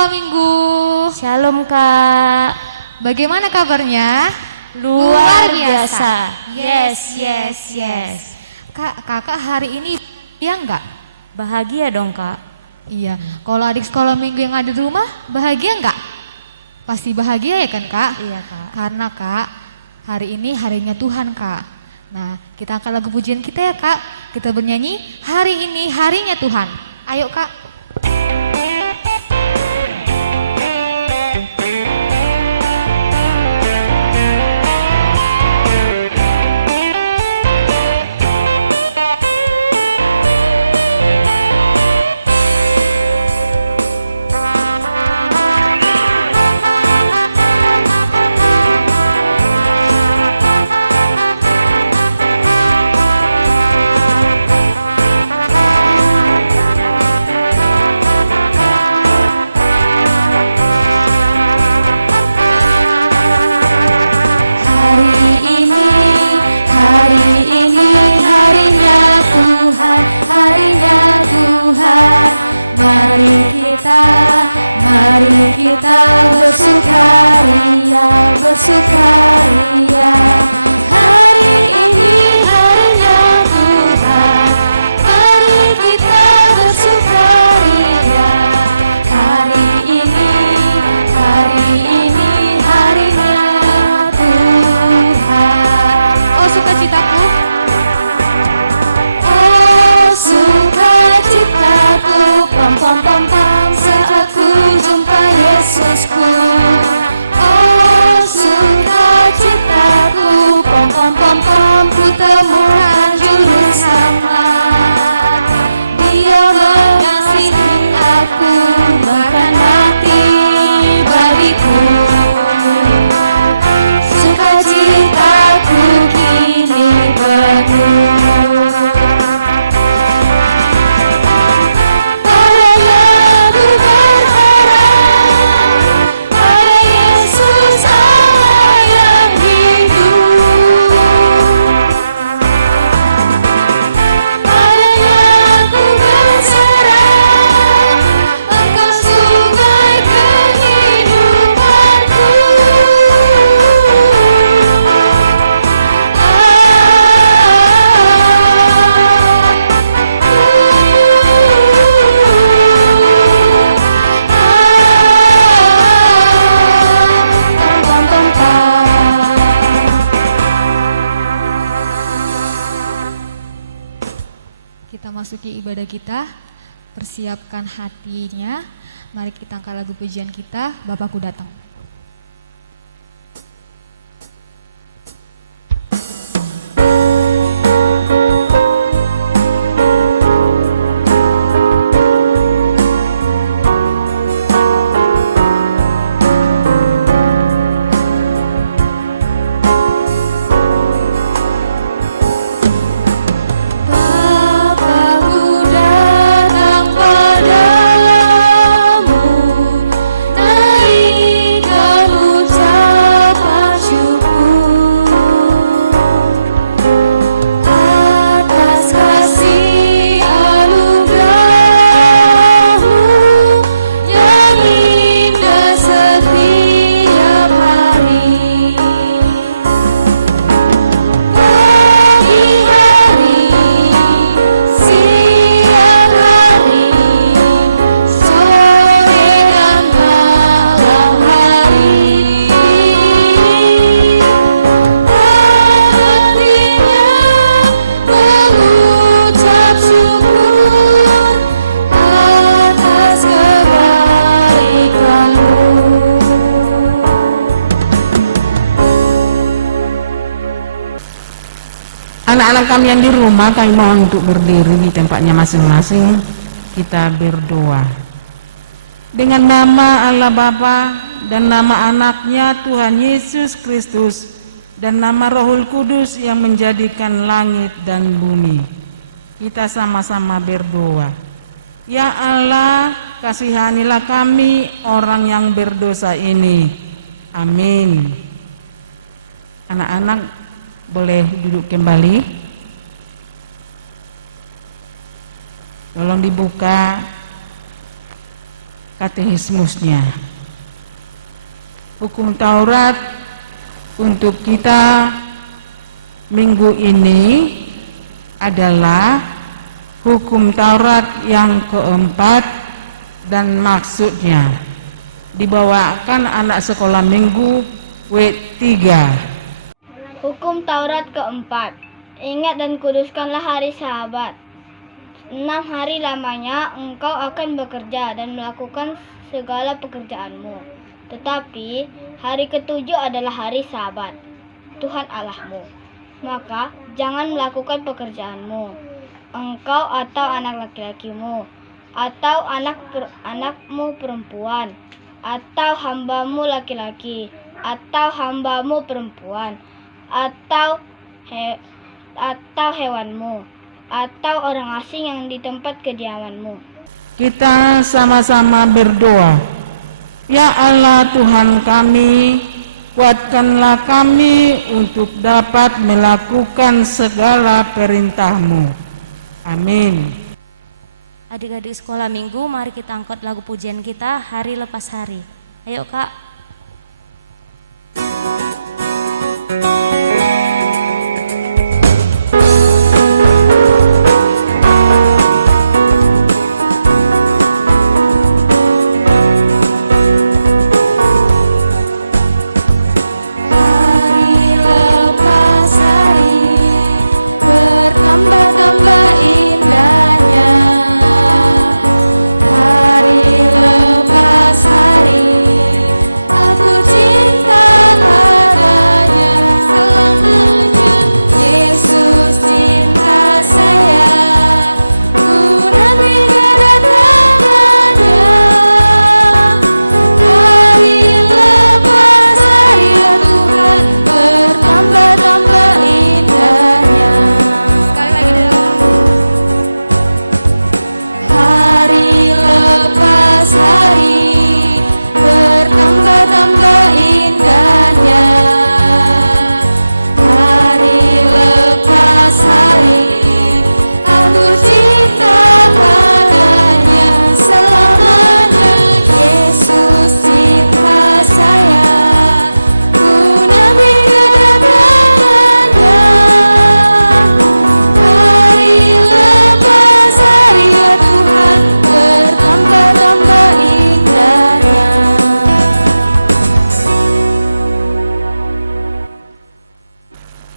sekolah minggu. Shalom Kak. Bagaimana kabarnya? Luar biasa. Yes. Kakak hari ini ya enggak? Bahagia dong Kak. Iya. Kalau adik sekolah minggu yang ada di rumah bahagia enggak? Pasti bahagia ya kan Kak? Iya Kak. Karena Kak, hari ini harinya Tuhan Kak. Nah, kita angkat lagu pujian kita ya Kak. Kita bernyanyi, hari ini harinya Tuhan. Ayo Kak. Masuki ibadah kita, persiapkan hatinya. Mari kita angkat lagu pujian kita, Bapakku Datang. Anak-anak kami yang di rumah, kami mohon untuk berdiri di tempatnya masing-masing. Kita berdoa. Dengan nama Allah Bapa dan nama anaknya Tuhan Yesus Kristus dan nama Rohul Kudus yang menjadikan langit dan bumi, kita sama-sama berdoa. Ya Allah, kasihanilah kami orang yang berdosa ini. Amin. Anak-anak boleh duduk kembali. Tolong dibuka katekismusnya. Hukum Taurat untuk kita minggu ini adalah hukum Taurat yang keempat, dan maksudnya dibawakan anak sekolah minggu W3. Hukum Taurat keempat. Ingat dan kuduskanlah hari Sabat. 6 hari lamanya engkau akan bekerja dan melakukan segala pekerjaanmu. Tetapi hari ketujuh adalah hari Sabat Tuhan Allahmu. Maka jangan melakukan pekerjaanmu, engkau atau anak laki-lakimu, atau anakmu perempuan, atau hambamu laki-laki, atau hambamu perempuan, atau hewanmu, atau orang asing yang di tempat kediamanmu. Kita sama-sama berdoa. Ya Allah Tuhan kami, kuatkanlah kami untuk dapat melakukan segala perintah-Mu. Amin. Adik-adik sekolah minggu, mari kita angkat lagu pujian kita hari lepas hari. Ayo Kak.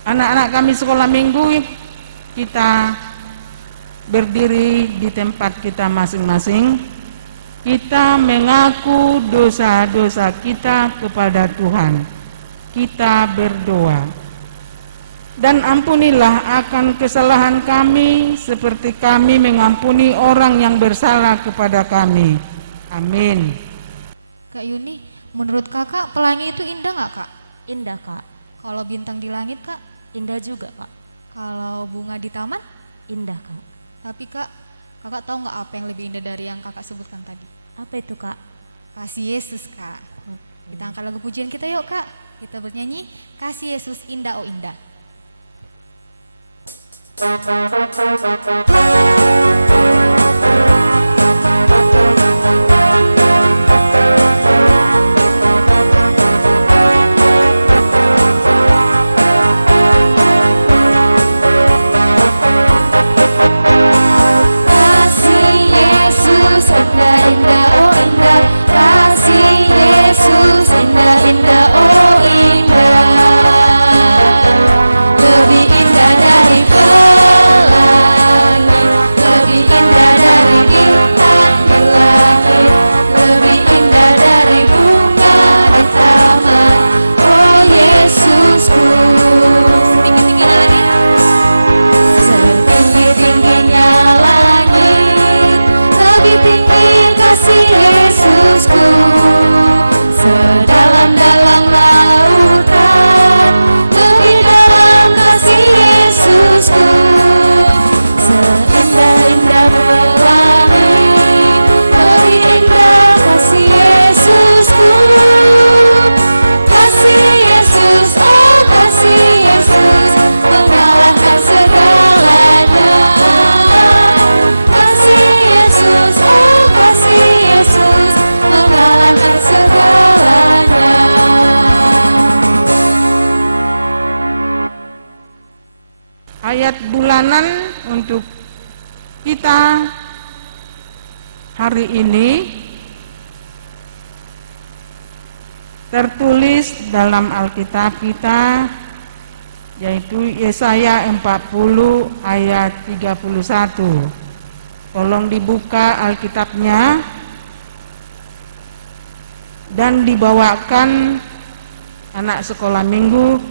Anak-anak kami sekolah minggu, kita berdiri di tempat kita masing-masing. Kita mengaku dosa-dosa kita kepada Tuhan. Kita berdoa. Dan ampunilah akan kesalahan kami seperti kami mengampuni orang yang bersalah kepada kami. Amin. Kak Yuni, menurut kakak pelangi itu indah nggak kak? Indah Kak. Kalau bintang di langit kak? Indah juga Kak. Kalau bunga di taman? Indah Kak. Tapi kak, kakak tahu nggak apa yang lebih indah dari yang kakak sebutkan tadi? Apa itu Kak? Kasih Yesus kak. Kita angkat lagu pujian kita yuk kak. Kita bernyanyi Kasih Yesus indah oh indah. Ayat bulanan untuk kita hari ini tertulis dalam Alkitab kita, yaitu Yesaya 40 ayat 31. Tolong dibuka Alkitabnya dan dibawakan anak sekolah minggu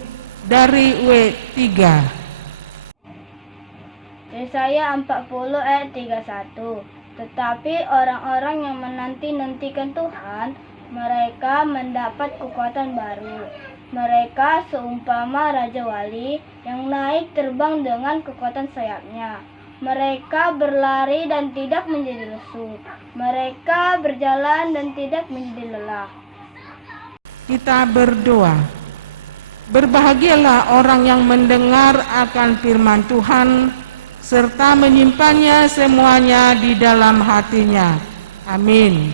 dari W3. Yesaya 40 ayat 31. Tetapi orang-orang yang menanti-nantikan Tuhan, mereka mendapat kekuatan baru. Mereka seumpama Raja Wali yang naik terbang dengan kekuatan sayapnya. Mereka berlari dan tidak menjadi lesu. Mereka berjalan dan tidak menjadi lelah. Kita berdoa. Berbahagialah orang yang mendengar akan firman Tuhan serta menyimpannya semuanya di dalam hatinya. Amin.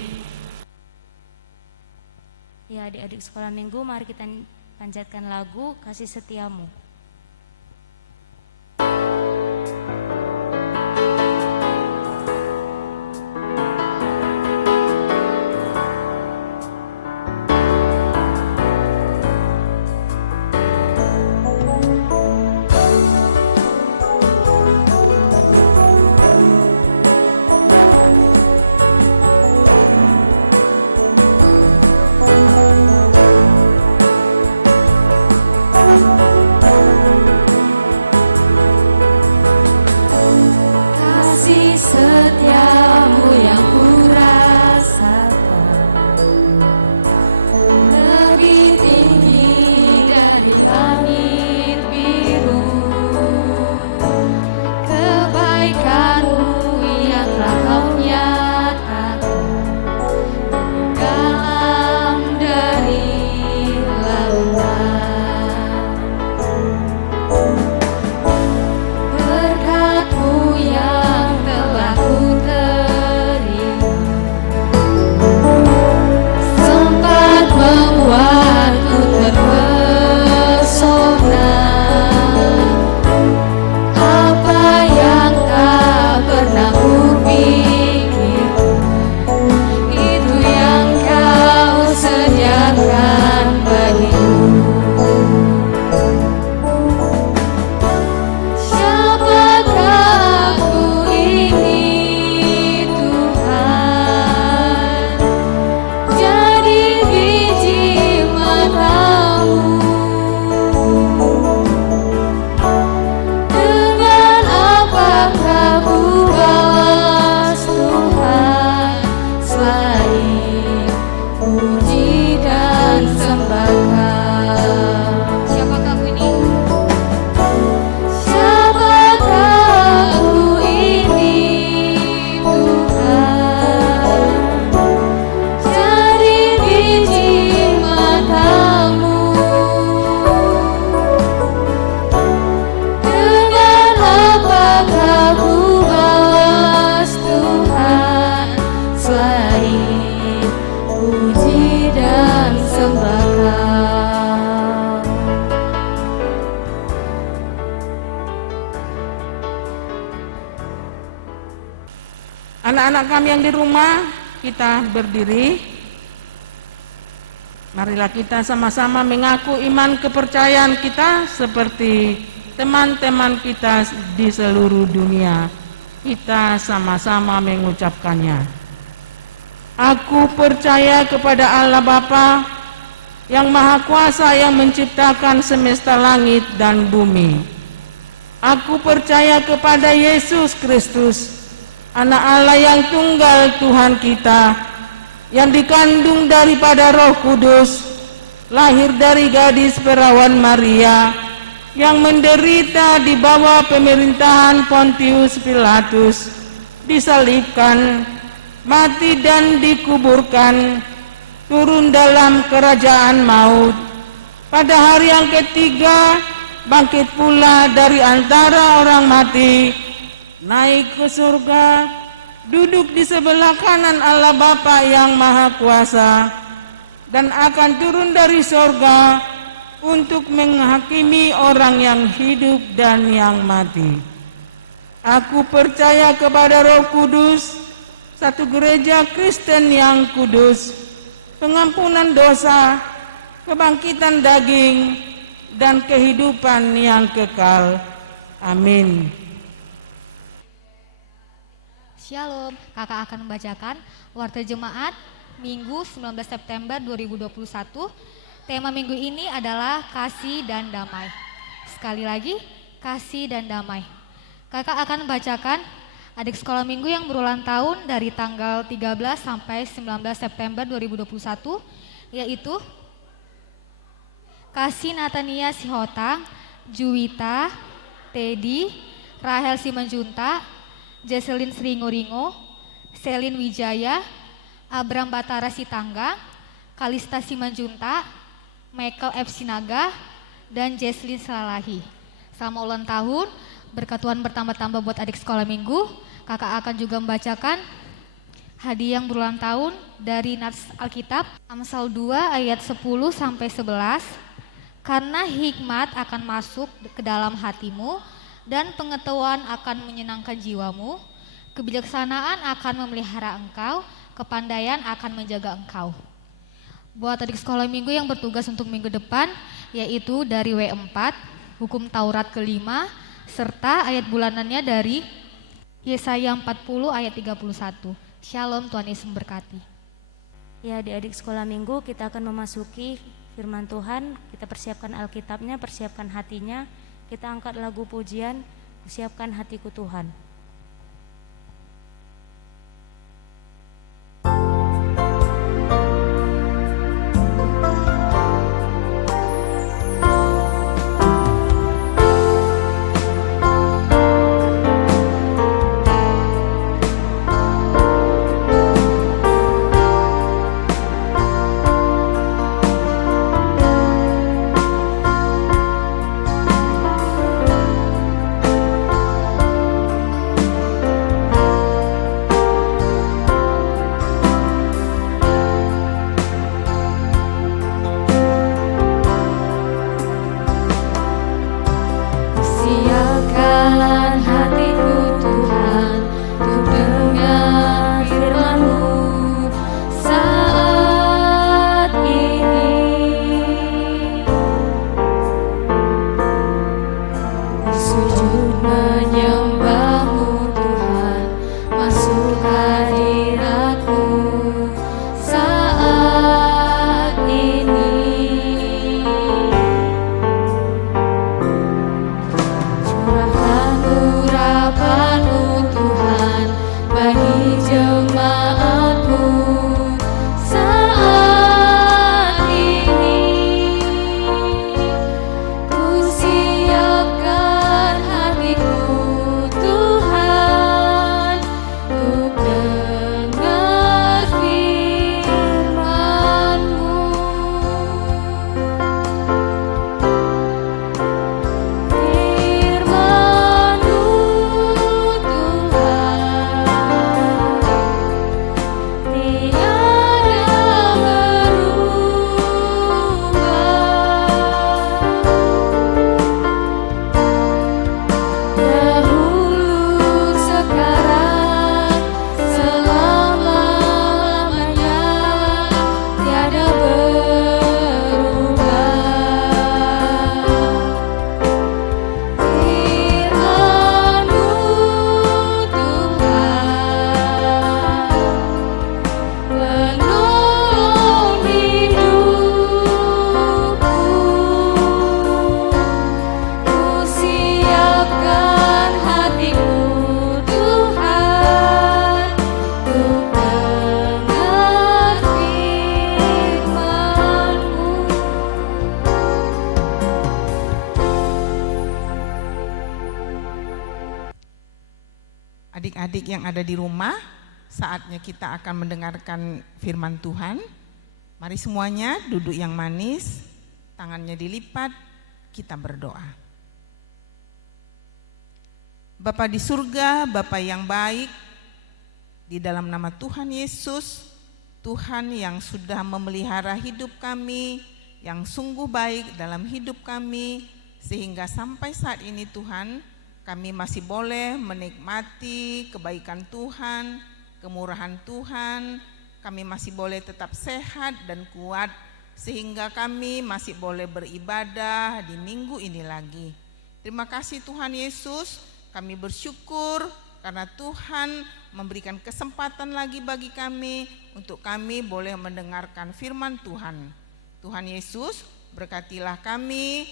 Ya, adik-adik sekolah minggu, mari kita panjatkan lagu Kasih Setiamu. Setiamu yang kurasakan lebih tinggi dari langit biru. Kebaikanmu yang telah kau nyatakan dalam dari lautan. Berkat-Mu yang telah ku terima sempat membuatku terpesona. Apa yang tak pernah kupikirkan, itu yang Kau sediakan bagiku. Siapakah aku ini, Tuhan? Jadi biji mata-Mu. Dengan apakah ku balas Tuhan selain puji dan sembah Kau? Siapakah aku ini? Siapakah aku ini, Tuhan? Jadi biji mata-Mu. Dengan apakah ku balas Tuhan selain puji dan sembah Kau? Anak-anak kami yang di rumah, kita berdiri. Marilah kita sama-sama mengaku iman kepercayaan kita seperti teman-teman kita di seluruh dunia. Kita sama-sama mengucapkannya. Aku percaya kepada Allah Bapa yang Maha Kuasa yang menciptakan semesta langit dan bumi. Aku percaya kepada Yesus Kristus, Anak Allah yang tunggal Tuhan kita, yang dikandung daripada Roh Kudus, lahir dari gadis perawan Maria, yang menderita di bawah pemerintahan Pontius Pilatus, disalibkan, mati dan dikuburkan, turun dalam kerajaan maut. Pada hari yang ketiga, bangkit pula dari antara orang mati, naik ke surga, duduk di sebelah kanan Allah Bapa yang Maha Kuasa, dan akan turun dari surga untuk menghakimi orang yang hidup dan yang mati. Aku percaya kepada Roh Kudus, satu gereja Kristen yang kudus, pengampunan dosa, kebangkitan daging, dan kehidupan yang kekal. Amin. Shalom, kakak akan membacakan Warta Jemaat Minggu 19 September 2021. Tema minggu ini adalah kasih dan damai. Sekali lagi, kasih dan damai. Kakak akan membacakan adik sekolah minggu yang berulang tahun dari tanggal 13 sampai 19 September 2021, yaitu Kasih Natania Sihotang, Juwita, Teddy, Rahel Simanjunta, Jesselyn Sringoringo, Selin Wijaya, Abram Batara Sitangga, Kalista Simanjunta, Michael F. Sinaga, dan Jesslyn Selalahi. Selama ulang tahun, berkat Tuhan bertambah-tambah buat adik sekolah minggu. Kakak akan juga membacakan hadiah yang berulang tahun dari Nats Alkitab, Amsal 2 ayat 10 sampai 11. Karena hikmat akan masuk ke dalam hatimu dan pengetahuan akan menyenangkan jiwamu, kebijaksanaan akan memelihara engkau, kepandaian akan menjaga engkau. Buat adik sekolah minggu yang bertugas untuk minggu depan, yaitu dari W4, hukum Taurat ke-5, serta ayat bulanannya dari Yesaya 40 ayat 31. Shalom, Tuhan Yesus memberkati. Ya, adik-adik sekolah minggu, kita akan memasuki firman Tuhan. Kita persiapkan Alkitabnya, persiapkan hatinya. Kita angkat lagu pujian, Kusiapkan Hatiku Tuhan. Adik-adik yang ada di rumah, saatnya kita akan mendengarkan firman Tuhan. Mari semuanya duduk yang manis, tangannya dilipat, kita berdoa. Bapa di surga, Bapa yang baik, di dalam nama Tuhan Yesus, Tuhan yang sudah memelihara hidup kami yang sungguh baik dalam hidup kami, sehingga sampai saat ini Tuhan, kami masih boleh menikmati kebaikan Tuhan, kemurahan Tuhan, kami masih boleh tetap sehat dan kuat, sehingga kami masih boleh beribadah di minggu ini lagi. Terima kasih Tuhan Yesus, kami bersyukur karena Tuhan memberikan kesempatan lagi bagi kami untuk kami boleh mendengarkan firman Tuhan. Tuhan Yesus, berkatilah kami,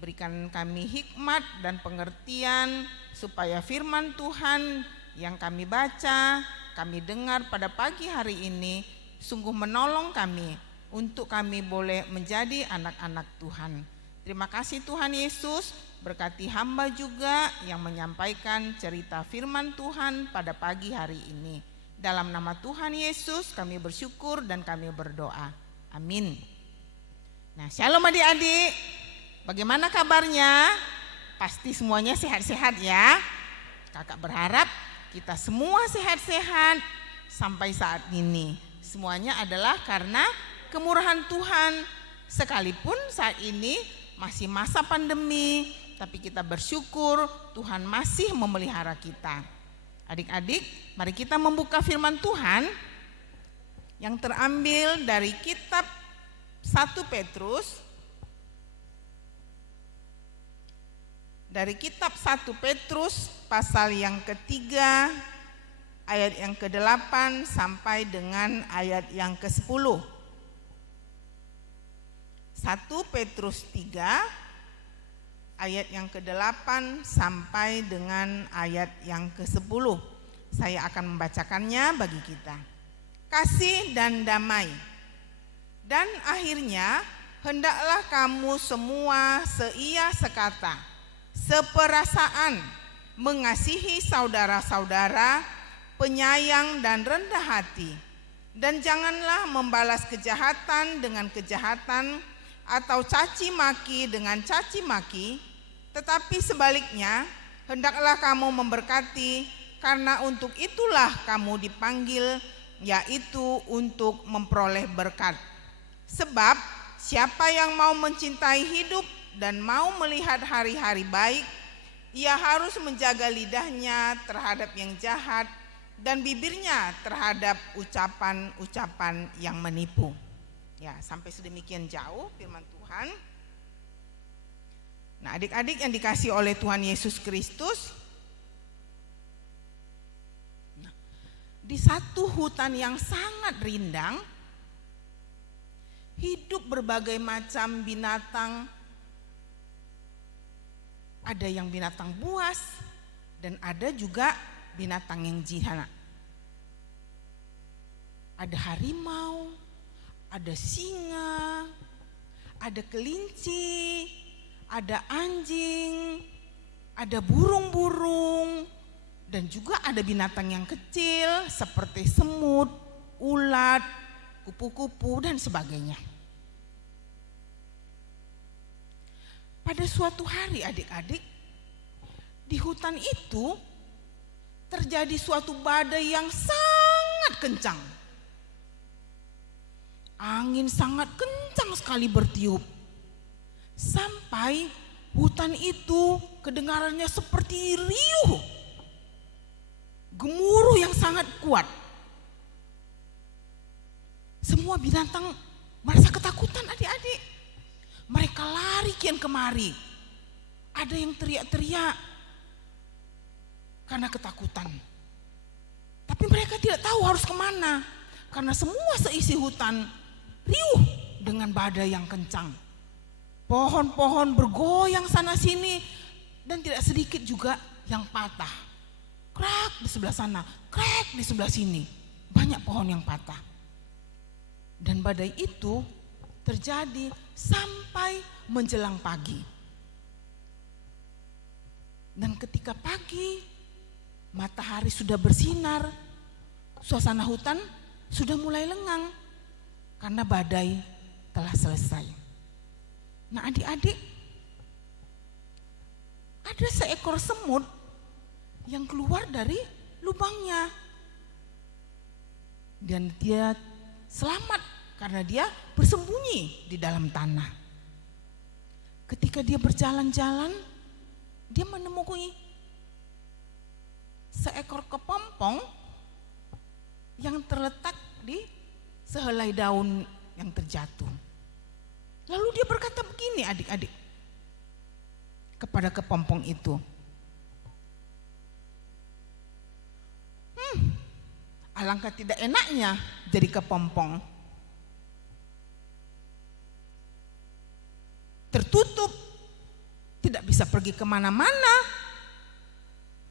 berikan kami hikmat dan pengertian supaya firman Tuhan yang kami baca, kami dengar pada pagi hari ini sungguh menolong kami untuk kami boleh menjadi anak-anak Tuhan. Terima kasih Tuhan Yesus, berkati hamba juga yang menyampaikan cerita firman Tuhan pada pagi hari ini. Dalam nama Tuhan Yesus kami bersyukur dan kami berdoa. Amin. Nah, shalom adik-adik. Bagaimana kabarnya? Pasti semuanya sehat-sehat ya. Kakak berharap kita semua sehat-sehat sampai saat ini. Semuanya adalah karena kemurahan Tuhan. Sekalipun saat ini masih masa pandemi, tapi kita bersyukur Tuhan masih memelihara kita. Adik-adik, mari kita membuka firman Tuhan yang terambil dari kitab 1 Petrus. Dari kitab 1 Petrus pasal yang ketiga ayat yang ke-8 sampai dengan ayat yang ke-10. 1 Petrus 3 ayat yang ke-8 sampai dengan ayat yang ke-10. Saya akan membacakannya bagi kita. Kasih dan damai. Dan akhirnya hendaklah kamu semua seia sekata, seperasaan, mengasihi saudara-saudara, penyayang dan rendah hati. Dan janganlah membalas kejahatan dengan kejahatan atau caci maki dengan caci maki, tetapi sebaliknya hendaklah kamu memberkati, karena untuk itulah kamu dipanggil, yaitu untuk memperoleh berkat. Sebab siapa yang mau mencintai hidup dan mau melihat hari-hari baik, ia harus menjaga lidahnya terhadap yang jahat dan bibirnya terhadap ucapan-ucapan yang menipu. Ya, sampai sedemikian jauh firman Tuhan. Nah, adik-adik yang dikasihi oleh Tuhan Yesus Kristus, di satu hutan yang sangat rindang, hidup berbagai macam binatang. Ada yang binatang buas dan ada juga binatang yang jinak. Ada harimau, ada singa, ada kelinci, ada anjing, ada burung-burung, dan juga ada binatang yang kecil seperti semut, ulat, kupu-kupu, dan sebagainya. Pada suatu hari adik-adik, di hutan itu terjadi suatu badai yang sangat kencang. Angin sangat kencang sekali bertiup, sampai hutan itu kedengarannya seperti riuh, gemuruh yang sangat kuat. Semua binatang merasa ketakutan adik-adik. Mereka lari kian kemari. Ada yang teriak-teriak karena ketakutan. Tapi mereka tidak tahu harus kemana, karena semua seisi hutan riuh dengan badai yang kencang. Pohon-pohon bergoyang sana sini, dan tidak sedikit juga yang patah. Krak di sebelah sana, krak di sebelah sini. Banyak pohon yang patah. Dan badai itu terjadi sampai menjelang pagi. Dan ketika pagi, matahari sudah bersinar, suasana hutan sudah mulai lengang karena badai telah selesai. Nah adik-adik, ada seekor semut yang keluar dari lubangnya. Dan dia selamat karena dia bersembunyi di dalam tanah. Ketika dia berjalan-jalan, dia menemui seekor kepompong yang terletak di sehelai daun yang terjatuh. Lalu dia berkata begini adik-adik kepada kepompong itu, alangkah tidak enaknya jadi kepompong. Tertutup, tidak bisa pergi kemana-mana,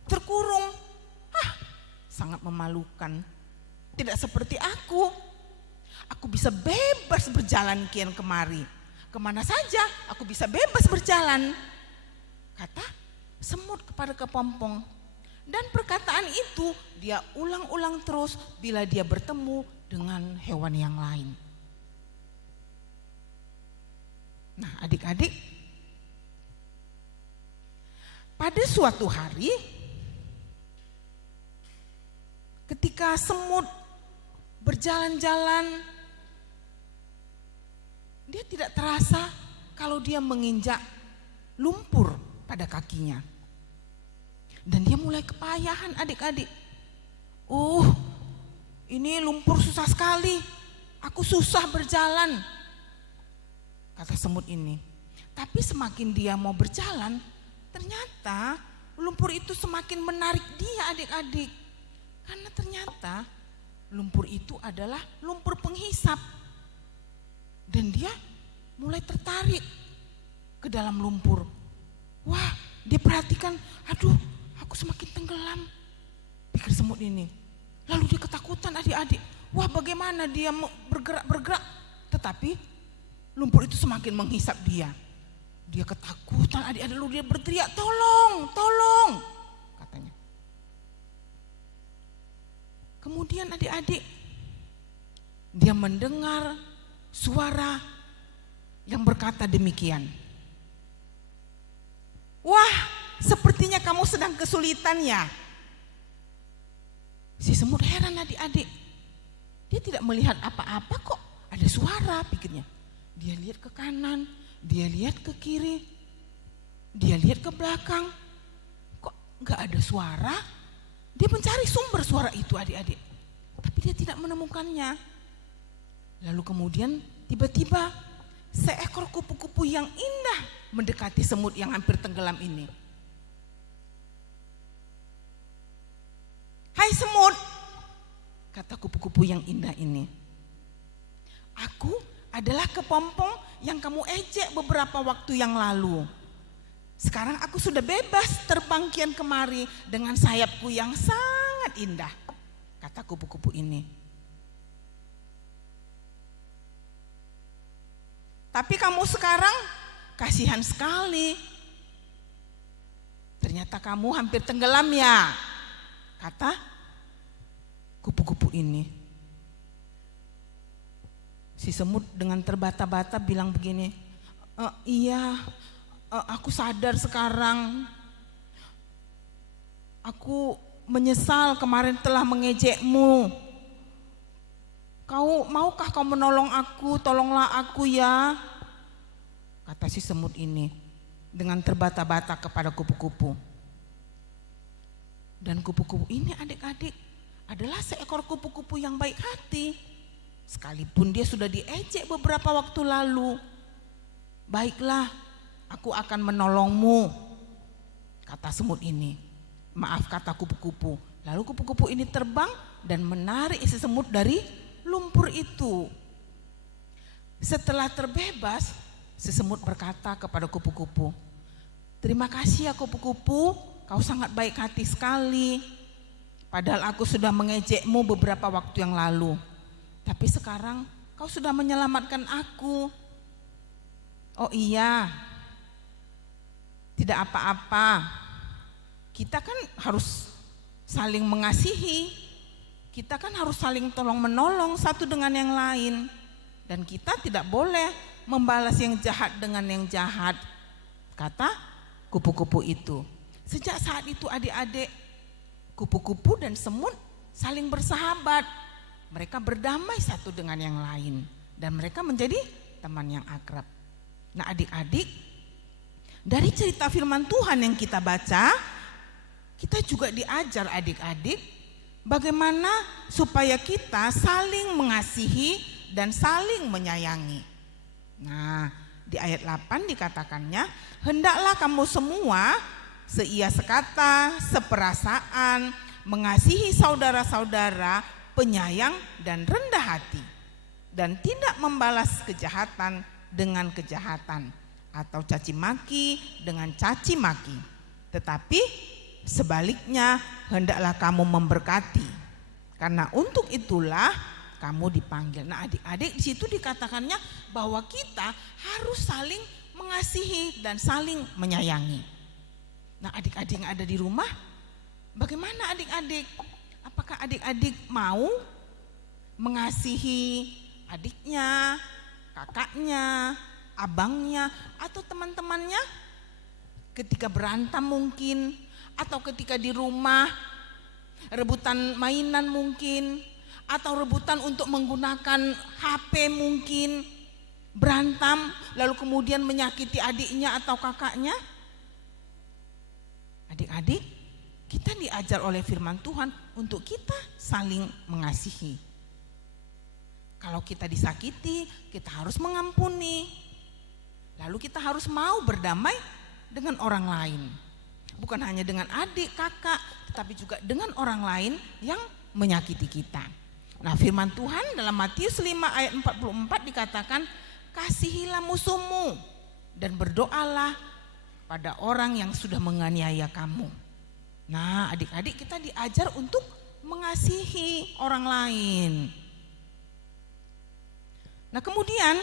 terkurung. Sangat memalukan. Tidak seperti aku. Aku bisa bebas berjalan kian kemari. Kemana saja aku bisa bebas berjalan, kata semut kepada kepompong. Dan perkataan itu dia ulang-ulang terus bila dia bertemu dengan hewan yang lain. Nah, adik-adik, pada suatu hari ketika semut berjalan-jalan, dia tidak terasa kalau dia menginjak lumpur pada kakinya. Dan dia mulai kepayahan adik-adik. Ini lumpur susah sekali. Aku susah berjalan, kata semut ini. Tapi semakin dia mau berjalan, ternyata lumpur itu semakin menarik dia adik-adik. Karena ternyata lumpur itu adalah lumpur penghisap. Dan dia mulai tertarik ke dalam lumpur. Wah, dia perhatikan, aduh, aku semakin tenggelam, pikir semut ini. Lalu dia ketakutan adik-adik. Wah, bagaimana dia bergerak-bergerak, tetapi lumpur itu semakin menghisap dia. Dia ketakutan adik-adik, lalu dia berteriak, tolong, tolong, katanya. Kemudian adik-adik, dia mendengar suara yang berkata demikian. Wah, sepertinya kamu sedang kesulitan ya. Si semut heran adik-adik. Dia tidak melihat apa-apa kok. Ada suara, pikirnya. Dia lihat ke kanan, dia lihat ke kiri, dia lihat ke belakang. Kok gak ada suara? Dia mencari sumber suara itu adik-adik. Tapi dia tidak menemukannya. Lalu kemudian tiba-tiba seekor kupu-kupu yang indah mendekati semut yang hampir tenggelam ini. Hai semut, kata kupu-kupu yang indah ini. Aku adalah kepompong yang kamu ejek beberapa waktu yang lalu. Sekarang aku sudah bebas terbang kian kemari dengan sayapku yang sangat indah, kata kupu-kupu ini. Tapi kamu sekarang kasihan sekali. Ternyata kamu hampir tenggelam ya, kata kupu-kupu ini. Si semut dengan terbata-bata bilang begini, iya, aku sadar sekarang. Aku menyesal kemarin telah mengejekmu. Maukah kau menolong aku? Tolonglah aku ya, kata si semut ini dengan terbata-bata kepada kupu-kupu. Dan kupu-kupu ini adik-adik adalah seekor kupu-kupu yang baik hati. Sekalipun dia sudah diejek beberapa waktu lalu. Baiklah, aku akan menolongmu, kata semut ini. Maaf, kata kupu-kupu. Lalu kupu-kupu ini terbang dan menarik si semut dari lumpur itu. Setelah terbebas, si semut berkata kepada kupu-kupu, terima kasih ya kupu-kupu, kau sangat baik hati sekali. Padahal aku sudah mengejekmu beberapa waktu yang lalu. Tapi sekarang kau sudah menyelamatkan aku. Oh iya, tidak apa-apa. Kita kan harus saling mengasihi. Kita kan harus saling tolong menolong satu dengan yang lain. Dan kita tidak boleh membalas yang jahat dengan yang jahat, kata kupu-kupu itu. Sejak saat itu adik-adik, kupu-kupu dan semut saling bersahabat. Mereka berdamai satu dengan yang lain. dan mereka menjadi teman yang akrab. Nah adik-adik, dari cerita firman Tuhan yang kita baca, kita juga diajar adik-adik bagaimana supaya kita saling mengasihi dan saling menyayangi. Nah, di ayat 8 dikatakannya, hendaklah kamu semua seia sekata, seperasaan, mengasihi saudara-saudara, penyayang dan rendah hati, dan tidak membalas kejahatan dengan kejahatan atau caci maki dengan caci maki, tetapi sebaliknya hendaklah kamu memberkati, karena untuk itulah kamu dipanggil. Nah adik-adik, di situ dikatakannya bahwa kita harus saling mengasihi dan saling menyayangi. Nah adik-adik yang ada di rumah, bagaimana adik-adik? Apakah adik-adik mau mengasihi adiknya, kakaknya, abangnya, atau teman-temannya ketika berantem mungkin, atau ketika di rumah rebutan mainan mungkin, atau rebutan untuk menggunakan HP mungkin, berantem lalu kemudian menyakiti adiknya atau kakaknya? Adik-adik, kita diajar oleh firman Tuhan untuk kita saling mengasihi. Kalau kita disakiti, kita harus mengampuni. Lalu kita harus mau berdamai dengan orang lain. Bukan hanya dengan adik, kakak, tetapi juga dengan orang lain yang menyakiti kita. Nah firman Tuhan dalam Matius 5 ayat 44 dikatakan, kasihilah musuhmu dan berdoalah pada orang yang sudah menganiaya kamu. Nah adik-adik, kita diajar untuk mengasihi orang lain. Nah kemudian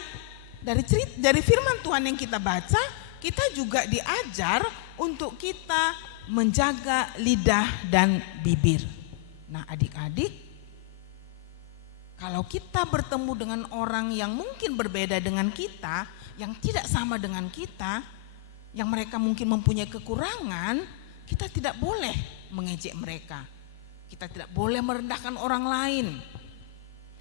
dari firman Tuhan yang kita baca, kita juga diajar untuk kita menjaga lidah dan bibir. Nah adik-adik, kalau kita bertemu dengan orang yang mungkin berbeda dengan kita, yang tidak sama dengan kita, yang mereka mungkin mempunyai kekurangan, kita tidak boleh mengejek mereka. Kita tidak boleh merendahkan orang lain.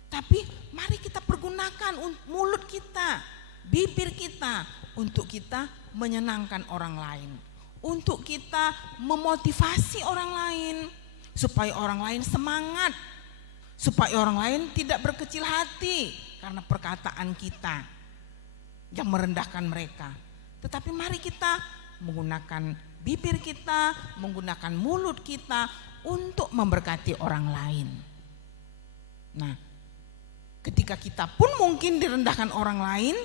Tapi mari kita pergunakan mulut kita, bibir kita untuk kita menyenangkan orang lain, untuk kita memotivasi orang lain supaya orang lain semangat, supaya orang lain tidak berkecil hati karena perkataan kita yang merendahkan mereka. Tetapi mari kita menggunakan bibir kita, menggunakan mulut kita untuk memberkati orang lain. Nah, ketika kita pun mungkin direndahkan orang lain,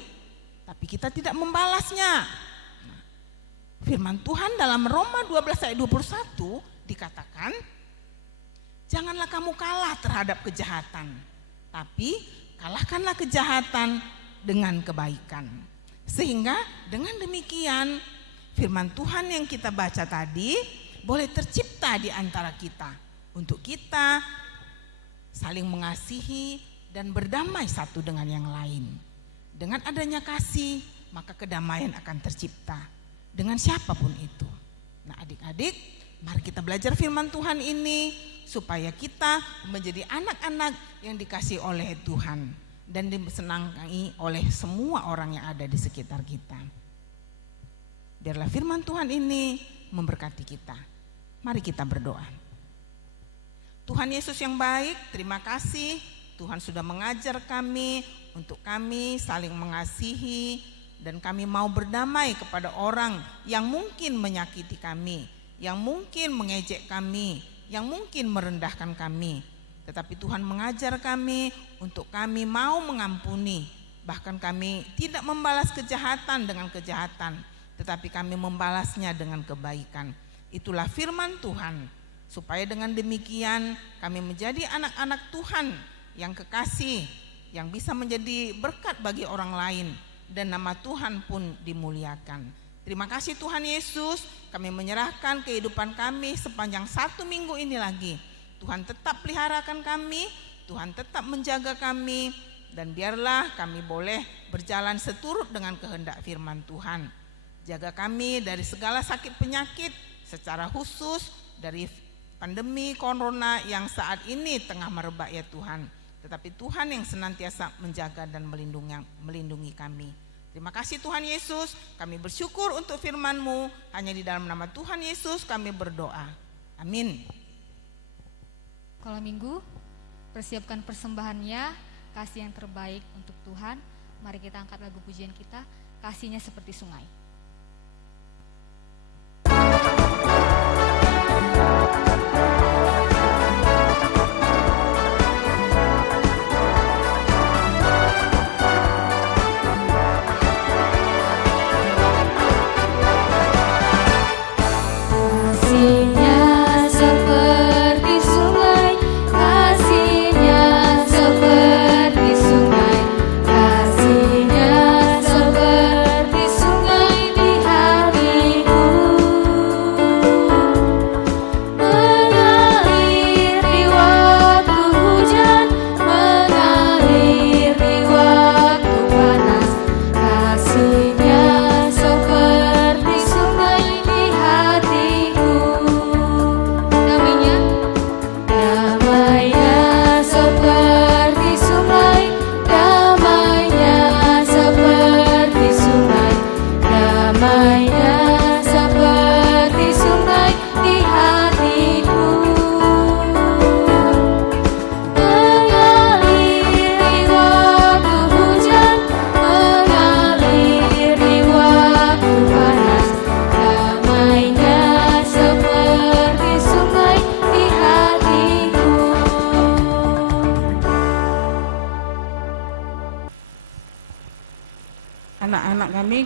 tapi kita tidak membalasnya. Nah, firman Tuhan dalam Roma 12 ayat 21 dikatakan, janganlah kamu kalah terhadap kejahatan, tapi kalahkanlah kejahatan dengan kebaikan. Sehingga dengan demikian firman Tuhan yang kita baca tadi boleh tercipta di antara kita untuk kita saling mengasihi dan berdamai satu dengan yang lain. Dengan adanya kasih, maka kedamaian akan tercipta dengan siapapun itu. Nah adik-adik, mari kita belajar firman Tuhan ini supaya kita menjadi anak-anak yang dikasihi oleh Tuhan dan disenangi oleh semua orang yang ada di sekitar kita. Biarlah firman Tuhan ini memberkati kita. Mari kita berdoa. Tuhan Yesus yang baik, terima kasih Tuhan sudah mengajar kami untuk kami saling mengasihi, dan kami mau berdamai kepada orang yang mungkin menyakiti kami, yang mungkin mengejek kami, yang mungkin merendahkan kami. Tetapi Tuhan mengajar kami untuk kami mau mengampuni, bahkan kami tidak membalas kejahatan dengan kejahatan, tetapi kami membalasnya dengan kebaikan. Itulah firman Tuhan, supaya dengan demikian kami menjadi anak-anak Tuhan yang kekasih, yang bisa menjadi berkat bagi orang lain, dan nama Tuhan pun dimuliakan. Terima kasih Tuhan Yesus, kami menyerahkan kehidupan kami sepanjang 1 minggu ini lagi. Tuhan tetap peliharakan kami, Tuhan tetap menjaga kami, dan biarlah kami boleh berjalan seturut dengan kehendak firman Tuhan. Jaga kami dari segala sakit penyakit, secara khusus dari pandemi corona yang saat ini tengah merebak ya Tuhan. tetapi Tuhan yang senantiasa menjaga dan melindungi kami. Terima kasih Tuhan Yesus, kami bersyukur untuk firman-Mu. Hanya di dalam nama Tuhan Yesus kami berdoa. Amin. Sekolah Minggu, persiapkan persembahannya, kasih yang terbaik untuk Tuhan. Mari kita angkat lagu pujian kita, kasihnya seperti sungai.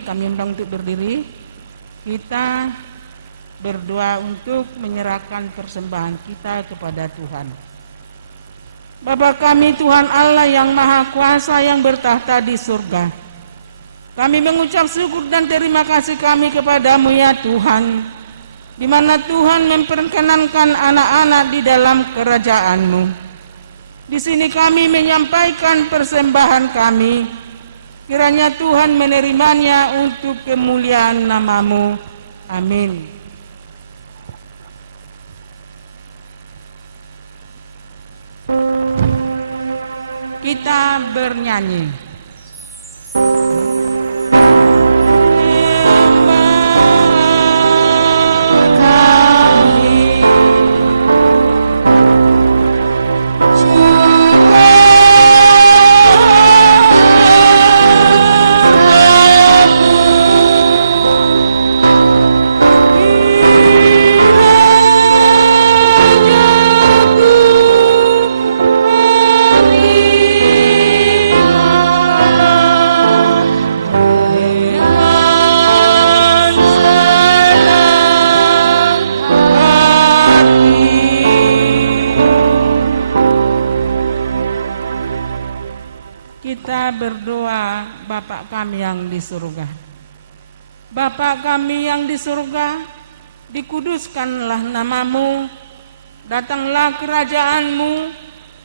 Kami undang untuk berdiri. Kita berdoa untuk menyerahkan persembahan kita kepada Tuhan. Bapa kami Tuhan Allah yang Maha Kuasa yang bertahta di surga, kami mengucap syukur dan terima kasih kami kepadamu ya Tuhan, di mana Tuhan memperkenankan anak-anak di dalam kerajaan-Mu. Di sini kami menyampaikan persembahan kami. Kiranya Tuhan menerimanya untuk kemuliaan nama-Mu. Amin. Kita bernyanyi. Kita berdoa, Bapa kami yang di surga. Bapa kami yang di surga, dikuduskanlah nama-Mu, datanglah kerajaan-Mu,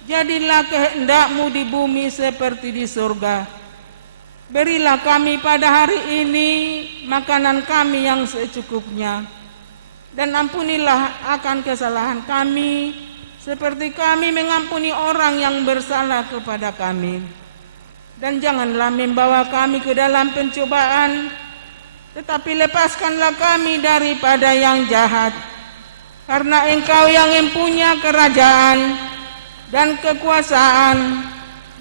jadilah kehendak-Mu di bumi seperti di surga. Berilah kami pada hari ini makanan kami yang secukupnya, dan ampunilah akan kesalahan kami, seperti kami mengampuni orang yang bersalah kepada kami. Dan janganlah membawa kami ke dalam pencobaan, tetapi lepaskanlah kami daripada yang jahat. Karena Engkau yang mempunyai kerajaan dan kekuasaan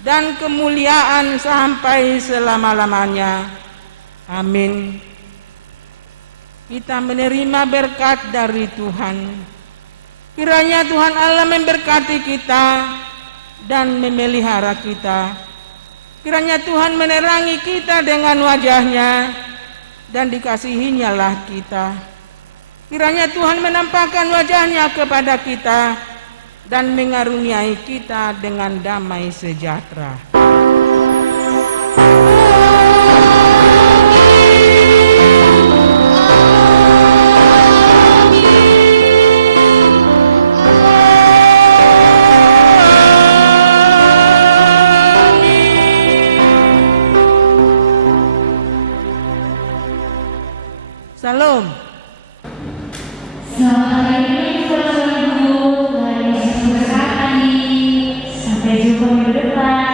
dan kemuliaan sampai selama-lamanya. Amin. Kita menerima berkat dari Tuhan. Kiranya Tuhan Allah memberkati kita dan memelihara kita. Kiranya Tuhan menerangi kita dengan wajah-Nya dan dikasihinya lah kita. Kiranya Tuhan menampakkan wajah-Nya kepada kita dan mengaruniai kita dengan damai sejahtera. Salam. Selamat pagi, Tuhan Yesus memberkati. Sampai jumpa minggu depan.